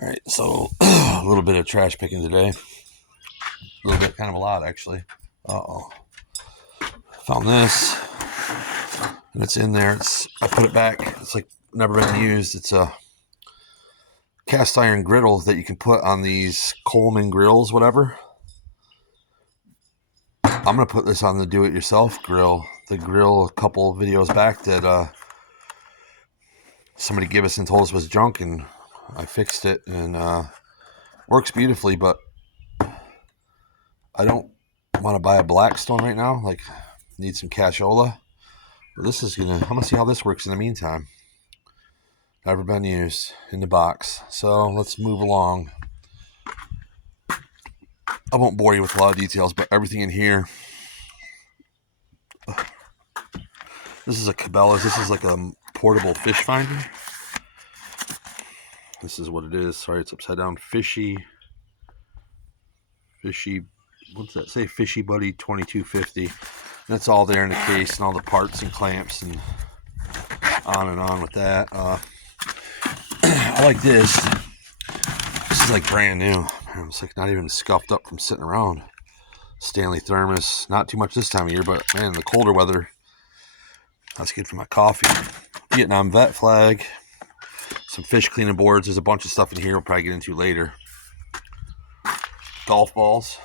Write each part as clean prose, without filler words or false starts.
All right, so a little bit of trash picking today. A little bit, kind of a lot actually. Uh-oh. Found this, and it's in there. I put it back. It's like never been used. It's a cast iron griddle that you can put on these Coleman grills, whatever. I'm gonna put this on the do-it-yourself grill. The grill a couple videos back that somebody gave us and told us was junk, and I fixed it and works beautifully. But I don't want to buy a Blackstone right now. Like, need some cashola. But this is I'm gonna see how this works in the meantime. Never been used in the box. So let's move along. I won't bore you with a lot of details, but everything in here. This is a Cabela's. This is like a portable fish finder. This is what it is. Sorry, it's upside down. Fishy. What's that say? Fishy Buddy 2250. That's all there in the case, and all the parts and clamps and on with that. I like this. This is like brand new. It's like not even scuffed up from sitting around. Stanley thermos. Not too much this time of year, but man, the colder weather, that's good for my coffee. Vietnam vet flag. Some fish cleaning boards. There's a bunch of stuff in here we'll probably get into later. Golf balls.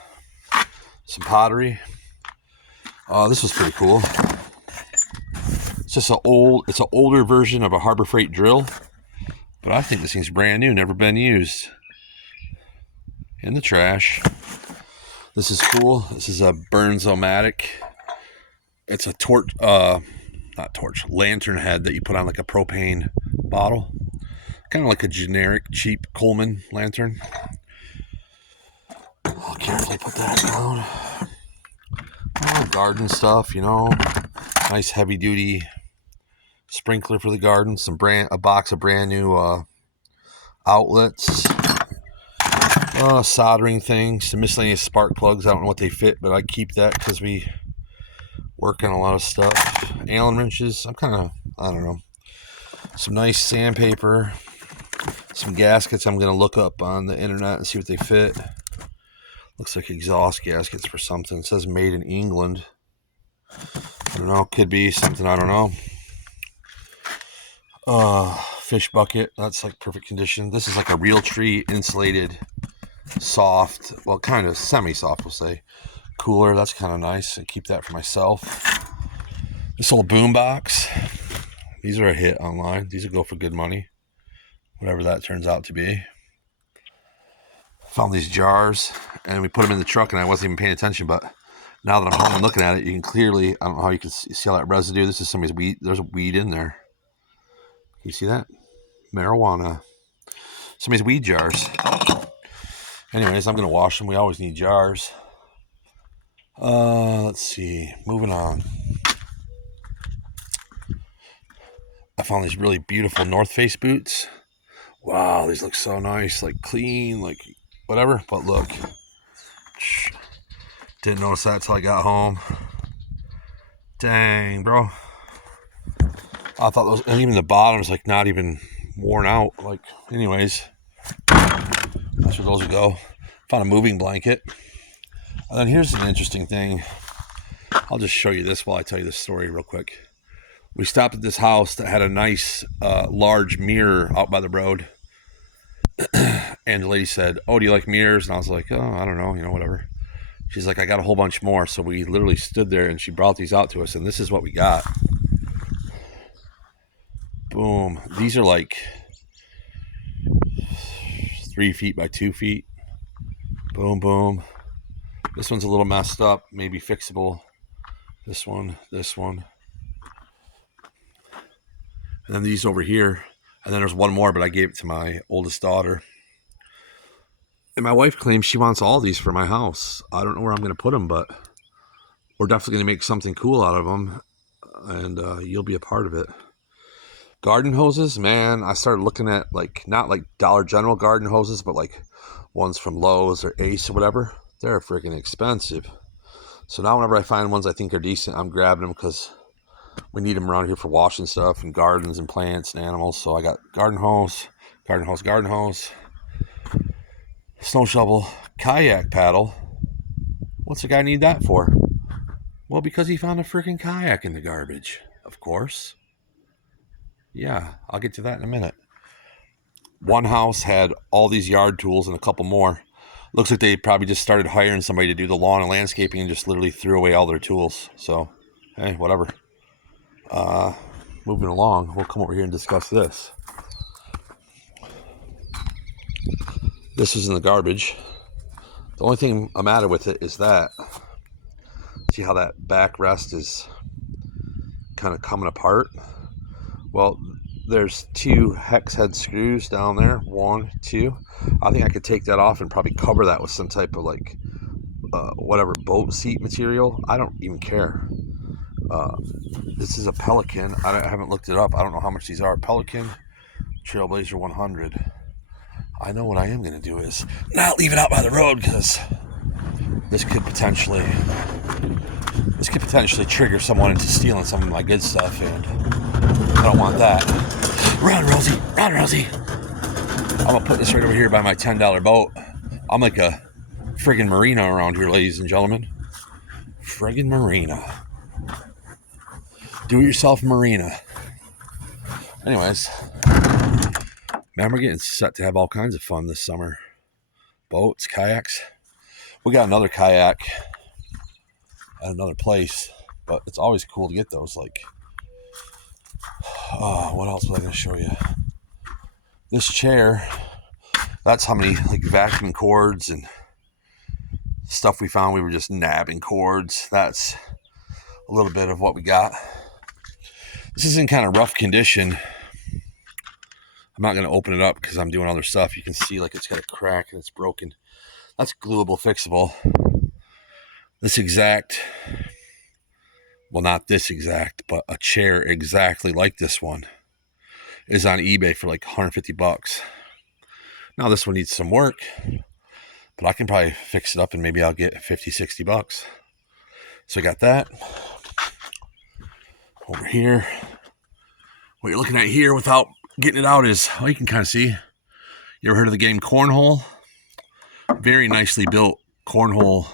Some pottery. This was pretty cool. It's just it's an older version of a Harbor Freight drill, but I think this thing's brand new, never been used. In the trash. This is cool. This is a Burns-O-Matic. It's a lantern head that you put on like a propane bottle. Kind of like a generic, cheap Coleman lantern. I'll carefully put that down. Garden stuff, nice heavy duty sprinkler for the garden. A box of brand new outlets. Soldering things, some miscellaneous spark plugs. I don't know what they fit, but I keep that because we work on a lot of stuff. Allen wrenches. I don't know. Some nice sandpaper. Some gaskets I'm going to look up on the internet and see what they fit. Looks like exhaust gaskets for something. It says made in England. I don't know. Could be something. I don't know. Fish bucket. That's like perfect condition. This is like a Realtree insulated, soft, well, kind of semi-soft, we'll say. Cooler. That's kind of nice. I keep that for myself. This old boom box. These are a hit online. These will go for good money. Whatever that turns out to be. Found these jars, and we put them in the truck, and I wasn't even paying attention, but now that I'm home and looking at it, you can clearly, I don't know how you can see all that residue. This is somebody's weed. There's a weed in there. Can you see that? Marijuana. Somebody's weed jars. Anyways, I'm going to wash them. We always need jars. Let's see. Moving on. I found these really beautiful North Face boots. Wow, these look so nice. Like clean, like whatever. But look. Didn't notice that till I got home. Dang, bro. I thought those, and even the bottom is like not even worn out. Like, anyways, that's where those would go. Found a moving blanket. And then here's an interesting thing. I'll just show you this while I tell you this story real quick. We stopped at this house that had a nice, large mirror out by the road. And the lady said, "Oh, do you like mirrors?" And I was like, "Oh, I don't know, whatever." She's like, "I got a whole bunch more." So we literally stood there and she brought these out to us. And this is what we got. Boom. These are like 3 feet by 2 feet. Boom, boom. This one's a little messed up, maybe fixable. This one. And then these over here. And then there's one more, but I gave it to my oldest daughter. And my wife claims she wants all these for my house. I don't know where I'm going to put them, but we're definitely going to make something cool out of them. And you'll be a part of it. Garden hoses, man, I started looking at not like Dollar General garden hoses, but like ones from Lowe's or Ace or whatever. They're freaking expensive. So now whenever I find ones I think are decent, I'm grabbing them because we need them around here for washing stuff and gardens and plants and animals. So I got garden hose. Snow shovel, kayak paddle. What's the guy need that for? Well, because he found a freaking kayak in the garbage, of course. Yeah, I'll get to that in a minute. One house had all these yard tools and a couple more. Looks like they probably just started hiring somebody to do the lawn and landscaping and just literally threw away all their tools. So, hey, whatever. Moving along, we'll come over here and discuss this. This is in the garbage. The only thing the matter with it is that, see how that backrest is kind of coming apart? Well, there's 2 hex head screws down there. 1, 2. I think I could take that off and probably cover that with some type of like whatever boat seat material. I don't even care. This is a Pelican. I haven't looked it up. I don't know how much these are. Pelican Trailblazer 100. I know what I am going to do is not leave it out by the road, because this could potentially trigger someone into stealing some of my good stuff, and I don't want that. Run, Rosie! Run, Rosie! I'm going to put this right over here by my $10 boat. I'm like a friggin' marina around here, ladies and gentlemen. Friggin' marina. Do-it-yourself marina. Anyways, man, we're getting set to have all kinds of fun this summer. Boats, kayaks. We got another kayak at another place, but it's always cool to get those. Like, what else was I going to show you? This chair, that's how many like vacuum cords and stuff we found. We were just nabbing cords. That's a little bit of what we got. This is in kind of rough condition. I'm not going to open it up because I'm doing other stuff. You can see like it's got a crack and it's broken. That's gluable, fixable. This exact, well, not this exact, but a chair exactly like this one is on eBay for like 150 bucks. Now this one needs some work, but I can probably fix it up and maybe I'll get 50, 60 bucks. So I got that. Over here, what you're looking at here without getting it out is, you can kind of see. You ever heard of the game Cornhole? Very nicely built cornhole.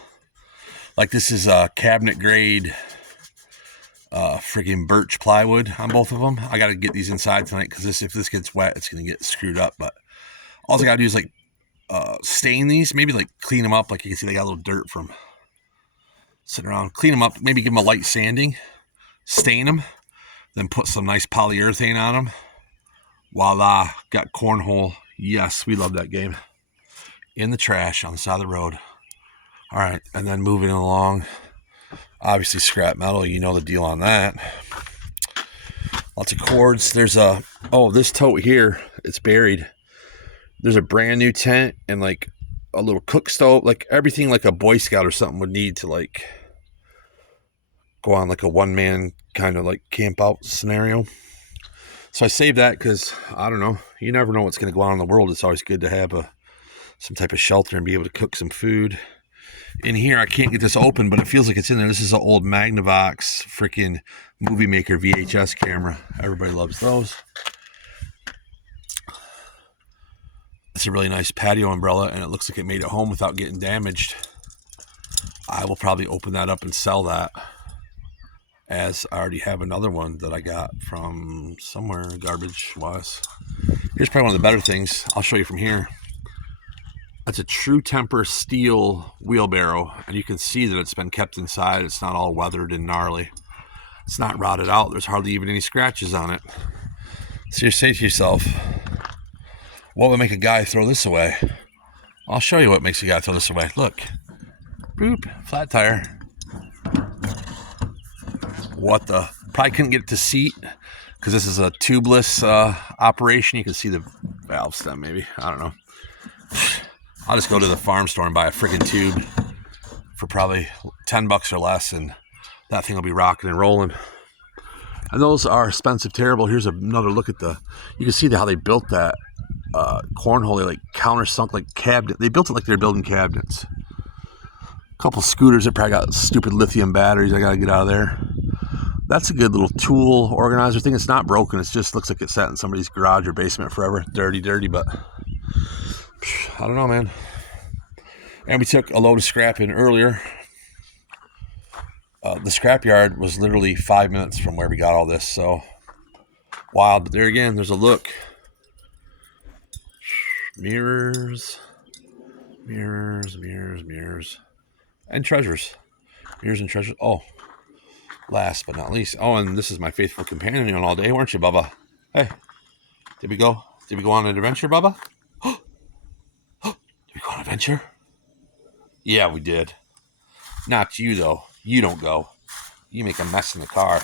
Like, this is a cabinet grade friggin' birch plywood on both of them. I got to get these inside tonight because if this gets wet, it's going to get screwed up. But all I got to do is like stain these, maybe like clean them up. Like you can see they got a little dirt from sitting around. Clean them up, maybe give them a light sanding. Stain them, then put some nice polyurethane on them. Voila, got cornhole. Yes, we love that game. In the trash on the side of the road. All right, and then moving along, obviously scrap metal, you know the deal on that. Lots of cords. There's this tote here, it's buried. There's a brand new tent and like a little cook stove, like everything like a Boy Scout or something would need to like go on like a one-man kind of like camp out scenario. So I saved that because, I don't know, you never know what's going to go on in the world. It's always good to have some type of shelter and be able to cook some food. In here, I can't get this open, but it feels like it's in there. This is an old Magnavox freaking Movie Maker VHS camera. Everybody loves those. It's a really nice patio umbrella, and it looks like it made it home without getting damaged. I will probably open that up and sell that, as I already have another one that I got from somewhere garbage-wise. Here's probably one of the better things. I'll show you from here. That's a True Temper steel wheelbarrow, and you can see that it's been kept inside. It's not all weathered and gnarly. It's not rotted out. There's hardly even any scratches on it. So you say to yourself, what would make a guy throw this away? I'll show you what makes a guy throw this away. Look. Boop. Flat tire. What the? Probably couldn't get it to seat because this is a tubeless operation. You can see the valve stem maybe. I don't know. I'll just go to the farm store and buy a freaking tube for probably $10 or less, and that thing will be rocking and rolling. And those are expensive, terrible. Here's another look at you can see how they built that cornhole. They like countersunk like cabinet. They built it like they're building cabinets. A couple scooters that probably got stupid lithium batteries. I got to get out of there. That's a good little tool organizer thing. It's not broken. It just looks like it sat in somebody's garage or basement forever. Dirty, but I don't know, man. And we took a load of scrap in earlier. The scrap yard was literally 5 minutes from where we got all this, so wild. But there again, there's a look. Mirrors, mirrors, mirrors, mirrors, and treasures. Mirrors and treasures. Oh, last but not least. Oh, and this is my faithful companion all day, weren't you, Bubba? Hey, did we go? Did we go on an adventure, Bubba? Did we go on an adventure? Yeah, we did. Not you, though. You don't go. You make a mess in the car.